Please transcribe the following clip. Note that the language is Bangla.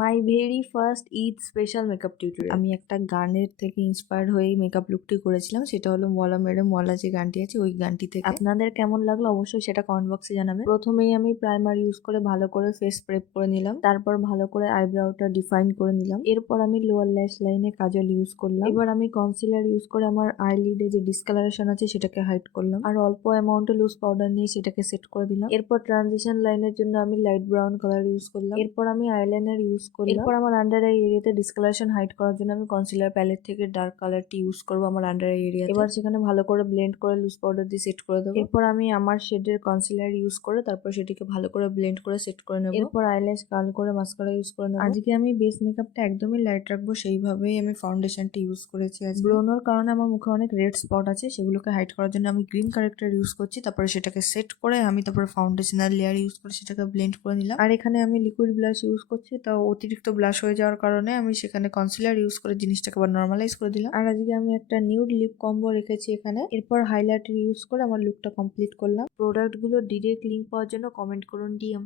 মাই very first Eid special makeup tutorial. আমি একটা গানের থেকে ইন্সপায়ার্ড হয়ে মেকআপ লুকটি করেছিলাম, সেটা হলো মলা মেরে মলা যে গানটি আছে ওই গানটি থেকে। আপনাদের কেমন লাগলো অবশ্যই সেটা কমেন্ট বক্সে জানাবেন। প্রথমেই আমি প্রাইমার ইউজ করে ভালো করে ফেস প্রেপ করে নিলাম, তারপর ভালো করে আইব্রাউটা ডিফাইন করে নিলাম। এরপর আমি লোয়ার ল্যাশ লাইনে কাজল ইউজ করলাম। এবার আমি কনসিলার ইউজ করে আমার আইলিডে যে ডিসকালারেশন আছে সেটাকে হাইড করলাম, আর অল্প অ্যামাউন্টে লুজ পাউডার নিয়ে সেটাকে সেট করে দিলাম। এরপর ট্রানজিশন লাইনের জন্য আমি লাইট ব্রাউন কালার ইউজ করলাম। এরপর আমি আইলাইনার ইউজ করলাম। এরপর আমার আন্ডার আই এরিয়াতে ডিসকালারেশন হাইড করার জন্য আমি কনসিলার প্যালেট থেকে ডার্ক কালারটি ইউজ করবো আমার আন্ডার আই এরিয়া। এবার সেখানে ভালো করে ব্লেন্ড করে লুজ পাউডার দিয়ে সেট করে দেবো। এরপর আমি আমার শেডের কনসিলার ইউজ করে তারপর সেটিকে ভালো করে ব্লেন্ড করে সেট করে নেবো। এরপর আইল্যাশ কার্ল করে মাস্কারা ইউজ করে নেবো। আজকে আমি বেস মেকআপটা একদমই লাইট রাখবো, সেইভাবেই আমি ফাউন্ডেশনটি ইউজ করেছি। আজ ব্রোনোর কারণে আমার মুখে অনেক রেড স্পট আছে, সেগুলোকে হাইড করার জন্য আমি গ্রিন কারেক্টার ইউজ করছি। তারপরে সেটাকে সেট করে আমি তারপরে ফাউন্ডেশনাল লেয়ার ইউজ করে সেটাকে ব্লেন্ড করে নিলাম। আর এখানে আমি লিকুইড ব্লাশ ইউজ করছি, তাও অতিরিক্ত ব্লাশ হয়ে যাওয়ার কারণে আমি সেখানে কনসিলার ইউজ করে জিনিসটাকে আবার নর্মালাইজ করে দিলাম। আর আজকে আমি একটা নিউড লিপ কম্বো রেখেছি এখানে। এরপর হাইলাইটার ইউজ করে আমার লুকটা কমপ্লিট করলাম। প্রোডাক্টগুলো ডিরেক্ট লিঙ্ক পাওয়ার জন্য কমেন্ট করুন ডিএম।